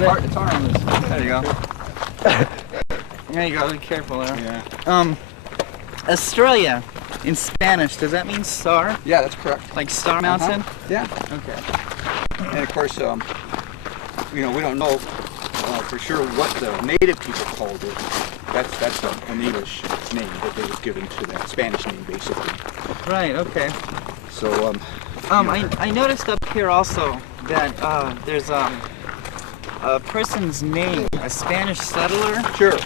bit? It's harmless. There you go. There you go, be careful there. Yeah. Australia, in Spanish, does that mean star? Yeah, that's correct. Like Star Mountain? Yeah. Okay. And of course, we don't know for sure what the native people called it. That's an English name that they was given to that Spanish name, basically. Right, okay. So, I noticed up here also that there's a person's name, a Spanish settler. sure.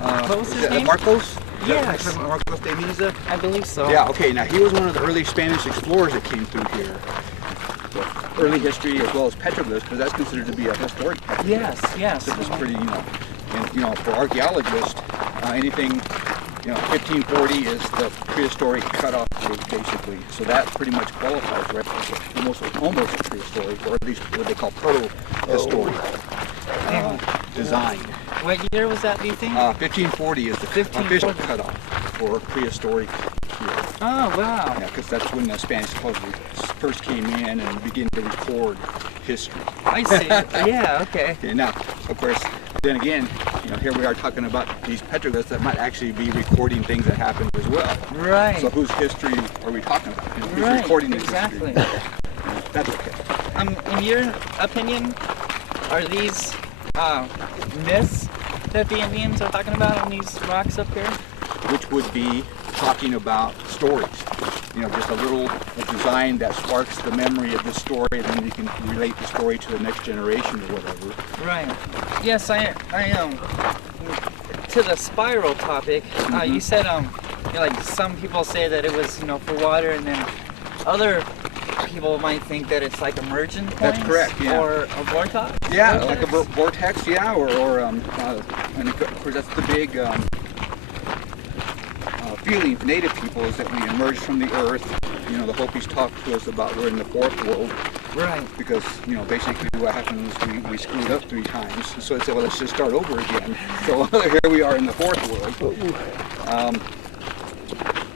What was his Is it name? Marcos? Yes. Marcos de Niza? I believe so. Yeah, okay. Now, he was one of the early Spanish explorers that came through here. So, early history as well as petroglyphs, because that's considered to be a historic petroglyph. Yes. It was pretty, and, for archaeologists, anything, 1540 is the prehistoric cutoff date, basically. So that pretty much qualifies, right? Almost prehistoric, or at least what they call proto-historic design. What year was that, do you think? 1540 is the official cutoff for prehistoric here. Oh, wow. Yeah, because that's when the Spanish supposedly first came in and began to record history. I see. Yeah, okay. Okay, now, of course, then again, here we are talking about these petroglyphs that might actually be recording things that happened as well. Right. So whose history are we talking about? Who's Right, recording this exactly. history? That's okay. In your opinion, are these myths that the Indians are talking about on these rocks up here? Which would be talking about stories. Just a little design that sparks the memory of this story, and then you can relate the story to the next generation or whatever. Right. Yes, I to the spiral topic, you said like some people say that it was for water, and then other people might think that it's like emergent points. That's correct, yeah. Or a vortex. Yeah, like a vortex, yeah, or and of course that's the big feeling of native people is that we emerge from the earth. The Hopis talk to us about we're in the fourth world. Right. Because, basically what happened was we screwed up 3 times. So they said, well, let's just start over again. So here we are in the fourth world.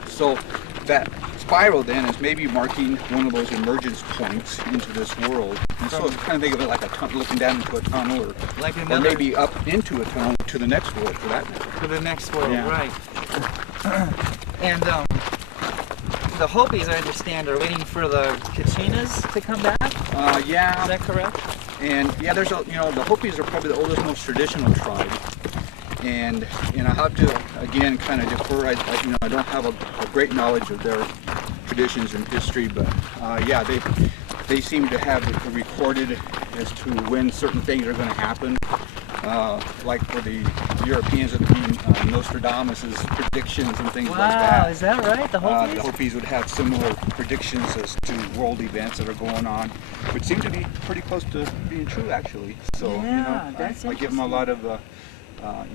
So that spiral then is maybe marking one of those emergence points into this world. And so kind of think of it like a tunnel, looking down into a tunnel, or maybe up into a tunnel to the next world, for that matter. For the next world, Yeah. right. And the Hopis, I understand, are waiting for the Kachinas to come back? Yeah. Is that correct? And yeah, there's the Hopis are probably the oldest, most traditional tribe. And I have to, again, kind of defer. I don't have a great knowledge of their traditions and history, but yeah, they seem to have it recorded as to when certain things are going to happen. Like for the Europeans, it would be Nostradamus' predictions and things like that. Wow, is that right? The Hopis? The Hopis would have similar predictions as to world events that are going on, which seem to be pretty close to being true, actually. So, Yeah, that's I give them a lot of, I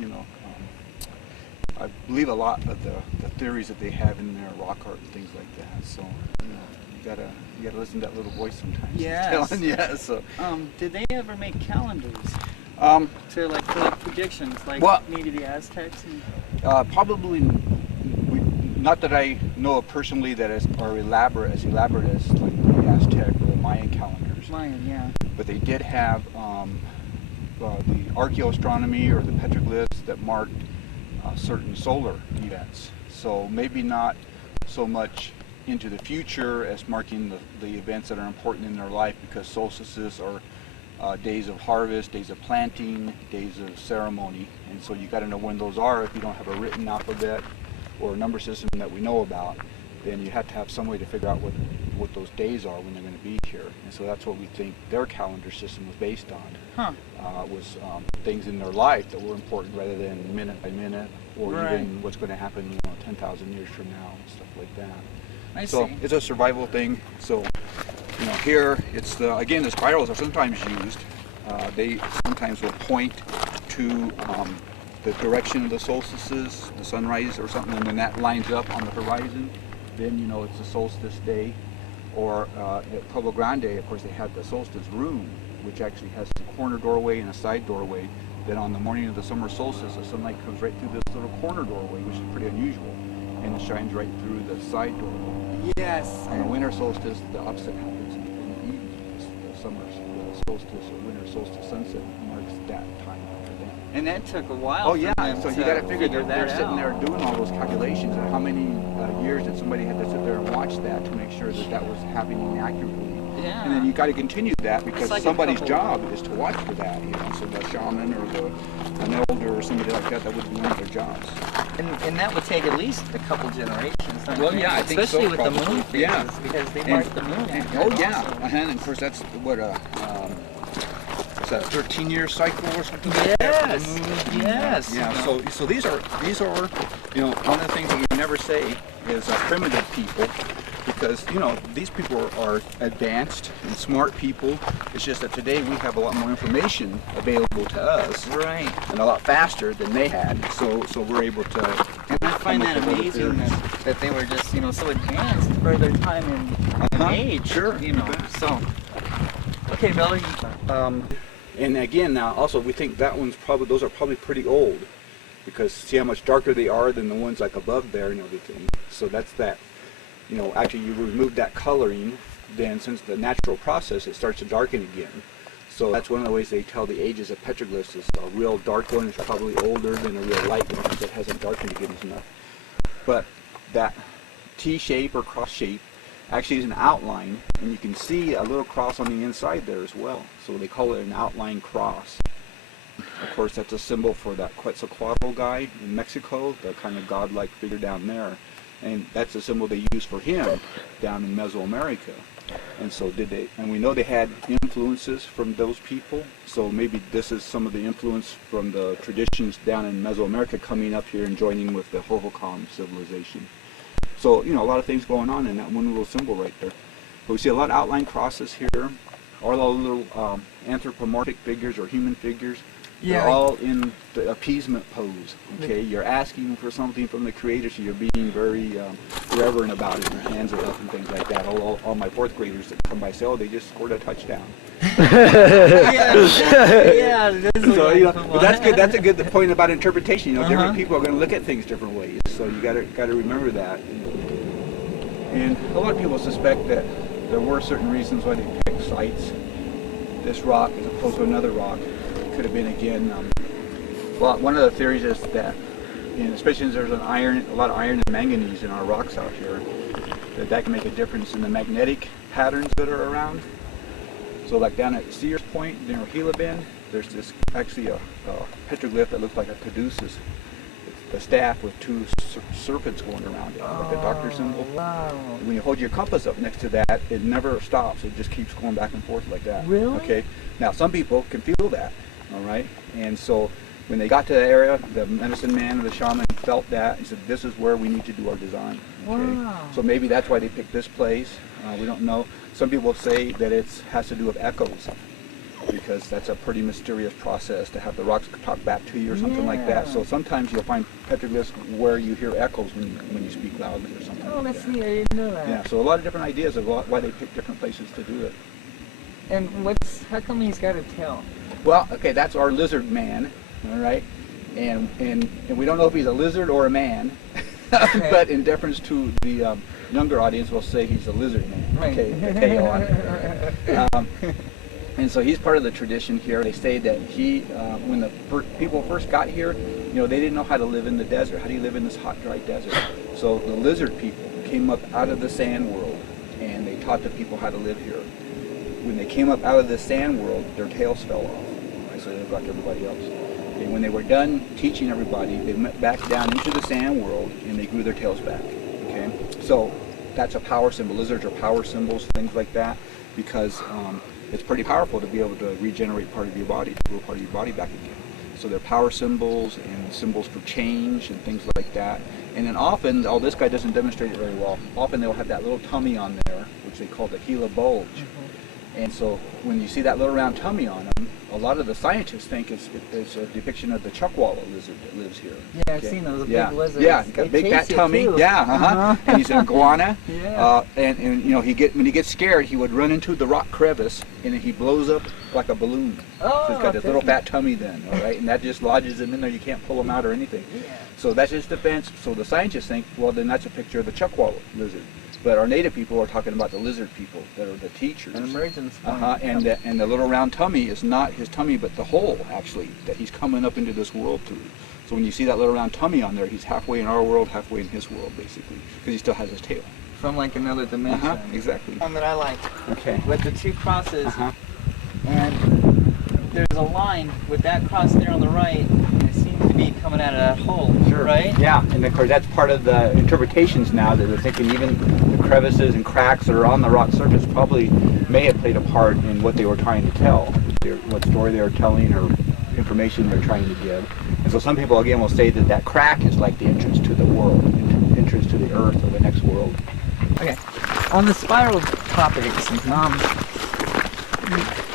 believe a lot of the theories that they have in their rock art and things like that. So, you gotta listen to that little voice sometimes. Yes. Yeah. So. Did they ever make calendars? To like predictions, like maybe the Aztecs? Probably, not that I know of personally that are as elaborate as like the Aztec or the Mayan calendars. Mayan, yeah. But they did have the archaeoastronomy or the petroglyphs that marked certain solar events. So maybe not so much into the future as marking the events that are important in their life, because solstices are days of harvest, days of planting, days of ceremony, and so you got to know when those are. If you don't have a written alphabet or a number system that we know about, then you have to have some way to figure out what those days are when they're going to be here. And so that's what we think their calendar system was based on. Was things in their life that were important rather than minute by minute, or even what's going to happen 10,000 years from now and stuff like that. I so see. It's a survival thing. So here it's again, the spirals are sometimes used. They sometimes will point to the direction of the solstices, the sunrise or something, and when that lines up on the horizon, then it's a solstice day. Or at Pueblo Grande, of course, they have the solstice room, which actually has a corner doorway and a side doorway. Then on the morning of the summer solstice, the sunlight comes right through this little corner doorway, which is pretty unusual, and it shines right through the side doorway. Yes. On the winter solstice, the opposite happens in the evening. the solstice or winter solstice sunset marks that time for them. And that took a while. Oh yeah, for them so you to got to figure they're that sitting out. there doing all those calculations and how many years that somebody had to sit there and watch that to make sure that that was happening accurately. Yeah. And then you got to continue that because like a somebody's couple- job is to watch for that, you know. So the shaman or an elder or somebody like that, that would be one of their jobs. And that would take at least a couple generations. don't you Well, yeah, I think so, especially with the probably. moon phases, Yeah. because they And- mark the moon. And, after oh it yeah, also. and of course that's what what's that, 13-year cycle or something like that for the Yes. moon? Yes. Yeah. So these are you know, one of the things that we never say is primitive people, because you know these people are advanced and smart people. It's just that today we have a lot more information available to us, Right. and a lot faster than they had. So we're able to. And I find come up that with other amazing theories. that they were just, so advanced for their time and age. Sure, You you know. bet. So. Okay, Miller. And again, now also we think those are probably pretty old, because see how much darker they are than the ones like above there and everything. So that's that. You know, actually you remove that coloring, then since the natural process, it starts to darken again. So that's one of the ways they tell the ages of petroglyphs. Is a real dark one is probably older than a real light one because it hasn't darkened again enough. But that T shape or cross shape actually is an outline, and you can see a little cross on the inside there as well. So they call it an outline cross. Of course, that's a symbol for that Quetzalcoatl guy in Mexico, the kind of godlike figure down there. And that's a symbol they use for him down in Mesoamerica. And so and we know they had influences from those people. So maybe this is some of the influence from the traditions down in Mesoamerica coming up here and joining with the Hohokam civilization. So, you know, a lot of things going on in that one little symbol right there. But we see a lot of outline crosses here, all those little anthropomorphic figures or human figures. Yeah. They're all in the appeasement pose. Okay, you're asking for something from the Creator, so you're being very reverent about it. Your hands are up and things like that. All my fourth graders that come by say, "Oh, they just scored a touchdown." Yeah. This is So like you know, fun. but that's good. That's a good point about interpretation. You know, different Uh-huh. people are going to look at things different ways. So you got to remember that. And a lot of people suspect that there were certain reasons why they picked sites. This rock as opposed to another rock. It could have been again. Well, one of the theories is that, especially since there's a lot of iron and manganese in our rocks out here, that can make a difference in the magnetic patterns that are around. So like down at Sears Point, near Gila Bend, there's actually a petroglyph that looks like a caduceus. It's the staff with two serpents going around it, like a doctor symbol. Wow. When you hold your compass up next to that, it never stops. It just keeps going back and forth like that. Really? Okay. Now some people can feel that, all right? And so when they got to the area, the medicine man or the shaman felt that and said, "This is where we need to do our design." Okay? Wow. So maybe that's why they picked this place. We don't know. Some people say that it has to do with echoes, because that's a pretty mysterious process to have the rocks talk back to you or something like that. Yeah. So sometimes you'll find petroglyphs where you hear echoes when you speak loudly or something Oh, like that's that. neat. I didn't know that. Yeah, so a lot of different ideas of why they pick different places to do it. And how come he's got a tail? Well, okay, that's our lizard man, all right? And we don't know if he's a lizard or a man, Okay. but in deference to the younger audience, we'll say he's a lizard man. Right. Okay, the tail on it. And so he's part of the tradition here. They say that when the people first got here, they didn't know how to live in the desert. How do you live in this hot, dry desert? So the lizard people came up out of the sand world, and they taught the people how to live here. When they came up out of the sand world, their tails fell off, right? So they looked like everybody else. And when they were done teaching everybody, they went back down into the sand world, and they grew their tails back. Okay, so that's a power symbol. Lizards are power symbols, things like that, because it's pretty powerful to be able to regenerate part of your body, to grow part of your body back again. So they're power symbols and symbols for change and things like that. And then often, this guy doesn't demonstrate it very well. Often they'll have that little tummy on there, which they call the Gila bulge. And so when you see that little round tummy on him, a lot of the scientists think it's a depiction of the chuckwalla lizard that lives here. Yeah, I've seen those big lizards. Yeah, he's got a big fat tummy. Too. Yeah, And he's an iguana. Yeah. And when he gets scared, he would run into the rock crevice, and he blows up like a balloon. Oh, So he's got this little fat tummy then, all right? And that just lodges him in there. You can't pull him out or anything. Yeah. So that's his defense. So the scientists think, well, then that's a picture of the chukwalla lizard. But our native people are talking about the lizard people that are the teachers. An emergence. And the little round tummy is not his tummy, but the hole, actually, that he's coming up into this world through. So when you see that little round tummy on there, he's halfway in our world, halfway in his world, basically, because he still has his tail. From like another dimension. Exactly. One that I like. Okay. With the two crosses. And there's a line with that cross there on the right, and it seems to be coming out of that hole. Sure. Right? Yeah, and of course that's part of the interpretations now, that they're thinking even the crevices and cracks that are on the rock surface probably may have played a part in what they were trying to tell, what story they were telling or information they're trying to give. And so some people again will say that that crack is like the entrance to the world, entrance to the earth or the next world. Okay. On the spiral topics,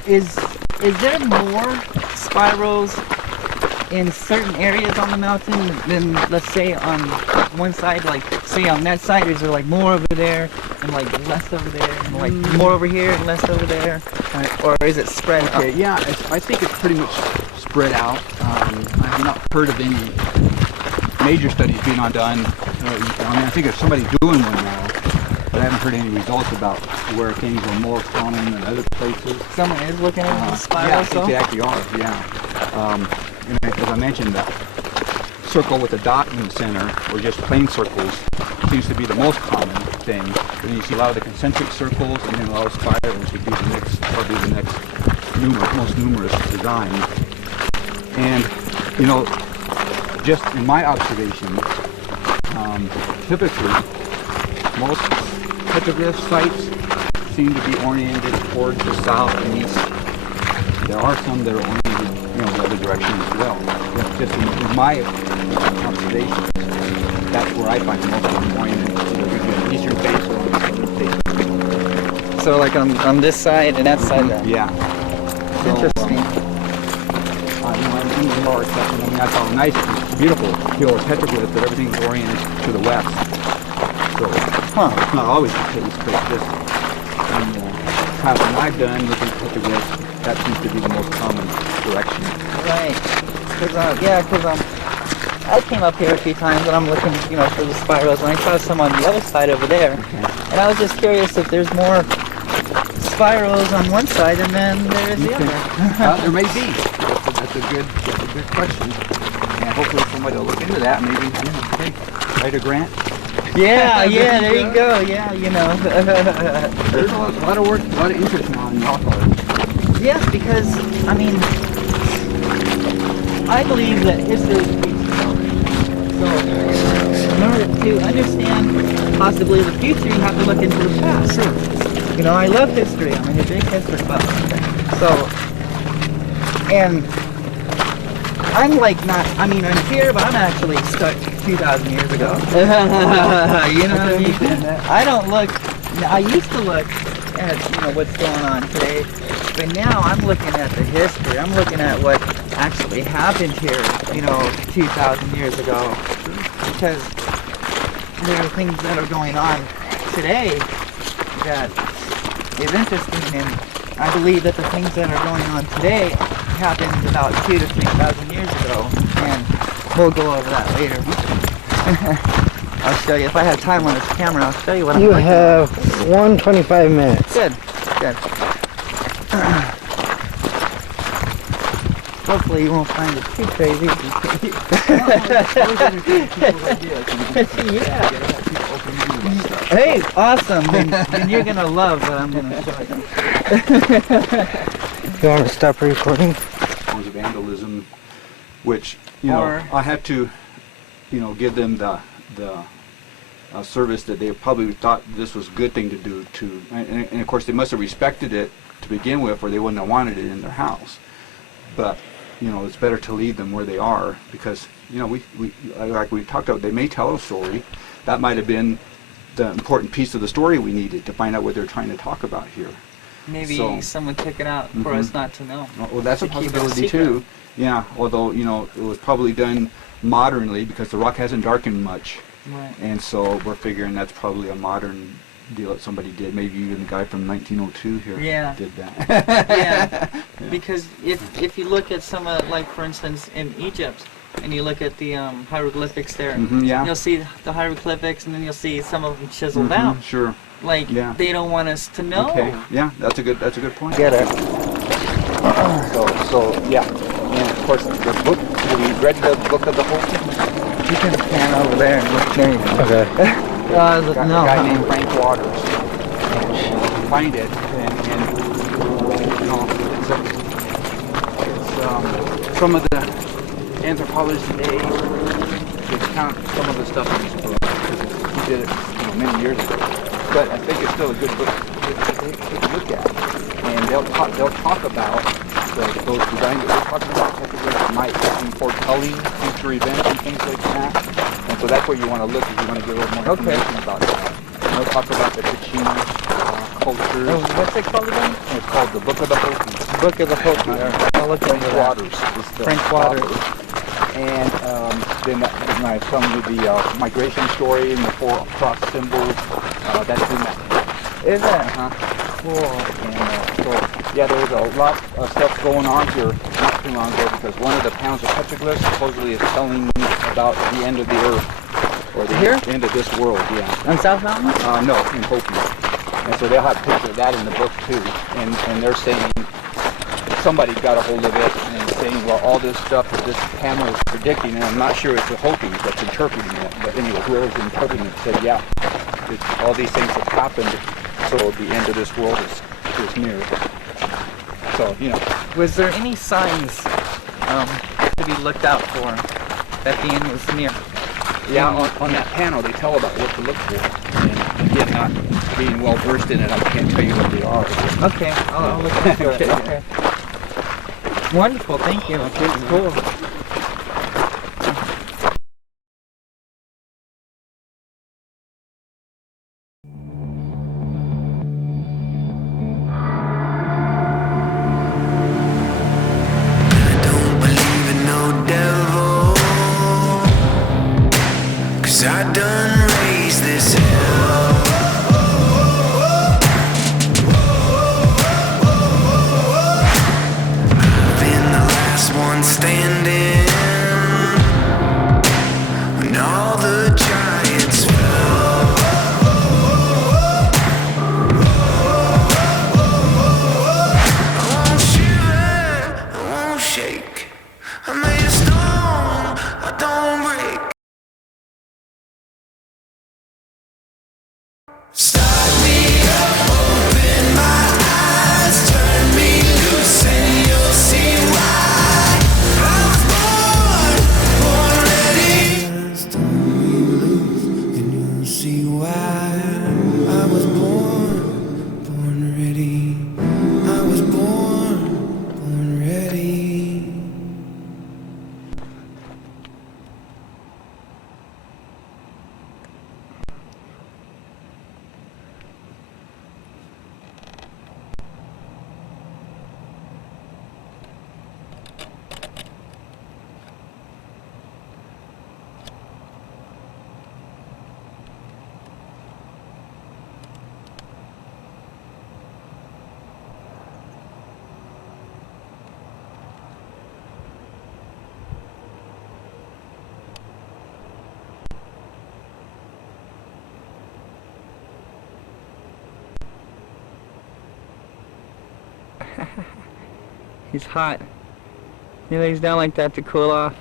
is there more spirals in certain areas on the mountain than, let's say, on one side, like say on that side, is there like more over there and like less over there and like more over here and less over there, or is it spread out? Yeah, I think it's pretty much spread out. I have not heard of any major studies being done. I think there's somebody doing one now, but I haven't heard any results about where things are more common than other places. Someone is looking at the spirals, yeah, they actually are, yeah. And as I mentioned, the circle with a dot in the center, or just plain circles, seems to be the most common thing. Then you see a lot of the concentric circles, and then a lot of spirals would be the next, probably the next most numerous design. And, you know, just in my observation, typically, most petroglyph sites seem to be oriented towards the south and east. There are some that are oriented, the other direction as well. But just in my observation, that's where I find most of them oriented, either the eastern face or on the southern face. So like on this side and that side then? Yeah. Interesting. In the lower section, I saw a nice, beautiful hill of petroglyphs, but everything's oriented to the west. So it's not always the case, but just in the traveling I've done looking at petroglyphs, that seems to be the most common direction. Right. Because I came up here a few times and I'm looking, for the spirals, and I saw some on the other side over there. Okay. And I was just curious if there's more spirals on one side and then there is the other. There may be. That's a good question. And hopefully somebody will look into that. Maybe write a grant. Yeah, there you go. Yeah, There's a lot of work, a lot of interest now in rock art. Yes, because I believe that history repeats itself. So in order to understand possibly the future, you have to look into the past. Sure. I love history. I'm a big history buff. So, and I'm like I'm here, but I'm actually stuck 2,000 years ago. You know what I mean? I don't look, I used to look at, what's going on today, but now I'm looking at the history. I'm looking at what actually happened here, 2,000 years ago. Because there are things that are going on today that is interesting, and I believe that the things that are going on today happened about 2,000 to 3,000 years ago, and we'll go over that later. I'll show you. If I have time on this camera, I'll show you what I'm looking at. You have 125 minutes. Good. Hopefully you won't find it too crazy. Yeah. Hey, awesome. Then you're going to love what I'm going to show you. You want to stop recording? Forms of vandalism, which, I had to, give them the service that they probably thought this was a good thing to do and of course they must have respected it to begin with, or they wouldn't have wanted it in their house. But, it's better to leave them where they are, because, we like we talked about, they may tell a story. That might have been the important piece of the story we needed to find out what they're trying to talk about here. Maybe someone took it out for us not to know. Well, that's a possibility too. Yeah, although, it was probably done modernly because the rock hasn't darkened much. Right. And so we're figuring that's probably a modern deal that somebody did. Maybe even the guy from 1902 here did that. Yeah, because if you look at some, like for instance in Egypt, and you look at the hieroglyphics there, Yeah. you'll see the hieroglyphics, and then you'll see some of them chiseled out. Sure. Like Yeah. they don't want us to know. Okay. Yeah, that's a good point. Get it. So yeah, and of course the book. Have you read the book of the Hopi? You can pan over there and look there. Okay. A No. guy named Frank Waters. And find it, and you know, it's some of the anthropologists today they count some of the stuff in this book because he did it many years ago. But I think it's still a good book to take a look at. And they'll talk about those designs that we're talking about that might be foretelling future events and things like that. And so that's where you want to look if you want to get a little more information about that. And they'll talk about the Kachina cultures. Oh, what's it called again? It's called the Book of the Hopi. Book of the Hopi. I'll look into Frank that. Waters is the Frank Waters. author. And then I tell you the migration story and the 4 cross symbols. That's in that. Is it? Cool. And so, yeah, there was a lot of stuff going on here not too long ago because one of the pounds of petroglyphs supposedly is telling me about the end of the earth. Or the end of this world, yeah. On South Mountain? No, in Hopi. And so they'll have a picture of that in the book too. And they're saying, somebody got a hold of it and saying, well, all this stuff that this panel is predicting, and I'm not sure it's the Hopi that's interpreting it, but anyway, whoever's interpreting it said, yeah, all these things have happened, so the end of this world is near. So, Was there any signs to be looked out for that the end was near? Yeah, on that panel they tell about what to look for. And again, not being well versed in it, I can't tell you what they are. Okay, I'll look into it. Okay. Wonderful, thank you. Okay, cool. I done raised this hell. I've been the last one standing when all the giants fell. I won't shiver, I won't shake. I'm made of stone, I don't break. Start me up, open my eyes, turn me loose and you'll see why I was born ready. Turn me loose and you'll see why I was born ready. I was born ready. He's hot. He lays down like that to cool off.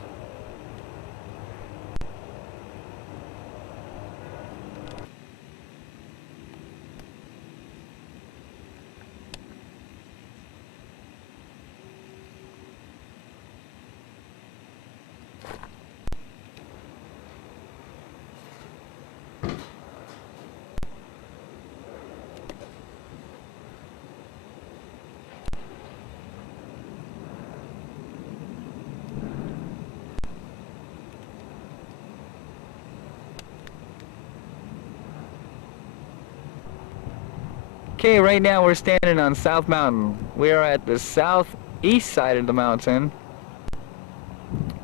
Okay, right now we're standing on South Mountain. We are at the southeast side of the mountain.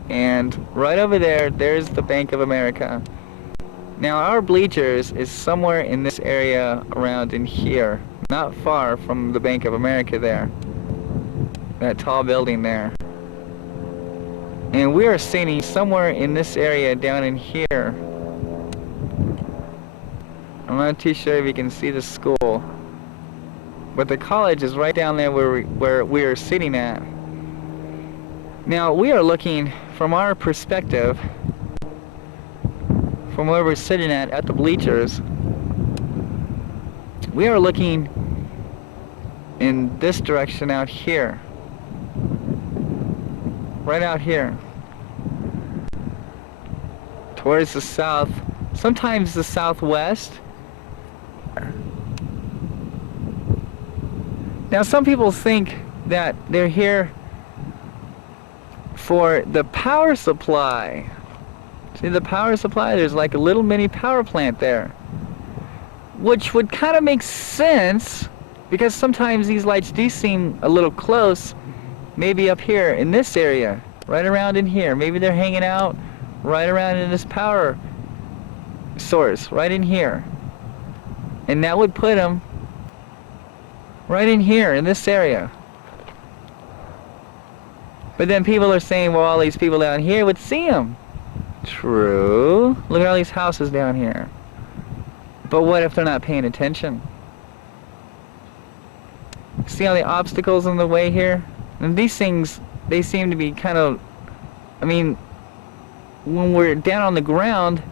And right over there, there's the Bank of America. Now our bleachers is somewhere in this area around in here. Not far from the Bank of America there. That tall building there. And we are sitting somewhere in this area down in here. I'm not too sure if you can see the school, but the college is right down there where we are sitting at. Now we are looking from our perspective, from where we're sitting at the bleachers. We are looking in this direction out here. Right out here. Towards the south, sometimes the southwest. Now some people think that they're here for the power supply. See the power supply? There's like a little mini power plant there. Which would kind of make sense, because sometimes these lights do seem a little close. Maybe up here in this area, right around in here. Maybe they're hanging out right around in this power source, right in here. And that would put them right in here, in this area. But then people are saying, well, all these people down here would see them. True. Look at all these houses down here. But what if they're not paying attention? See all the obstacles in the way here? And these things, they seem to be kind of, I mean, when we're down on the ground,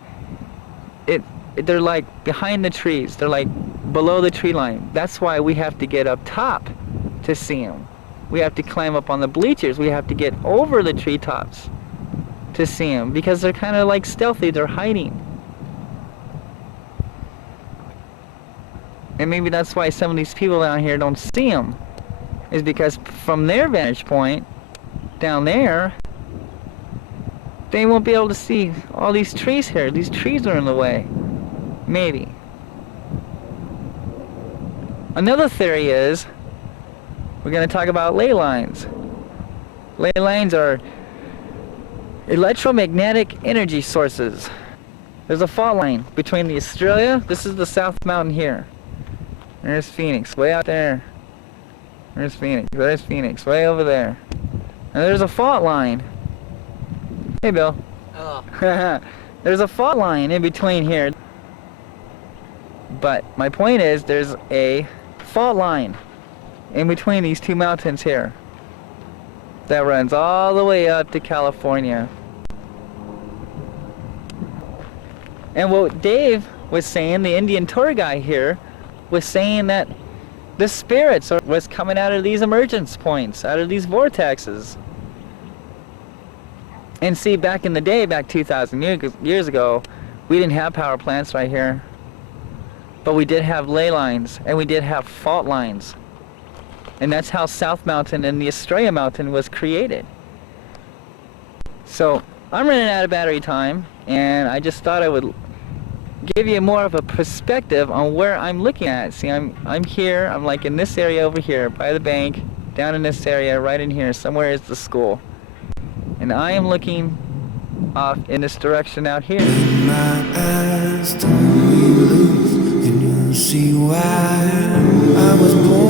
they're like behind the trees. They're like below the tree line. That's why we have to get up top to see them. We have to climb up on the bleachers. We have to get over the treetops to see them, because they're kind of like stealthy. They're hiding. And maybe that's why some of these people down here don't see them, is because from their vantage point down there, they won't be able to see all these trees here. These trees are in the way. Maybe. Another theory is we're going to talk about ley lines. Ley lines are electromagnetic energy sources. There's a fault line between the Australia, this is the South Mountain here. There's Phoenix, way out there. There's Phoenix, way over there. And there's a fault line. Hey, Bill. Oh. There's a fault line in between here. But my point is, there's a fault line in between these two mountains here that runs all the way up to California. And what Dave was saying, the Indian tour guy here, was saying that the spirits was coming out of these emergence points, out of these vortexes. And see, back in the day, back 2,000 years ago, we didn't have power plants right here. But we did have ley lines, and we did have fault lines. And that's how South Mountain and the Australia Mountain was created. So, I'm running out of battery time, and I just thought I would give you more of a perspective on where I'm looking at. See, I'm here, I'm like in this area over here, by the bank, down in this area, right in here, somewhere is the school. And I am looking off in this direction out here. My eyes don't lose, and you'll see why I was born.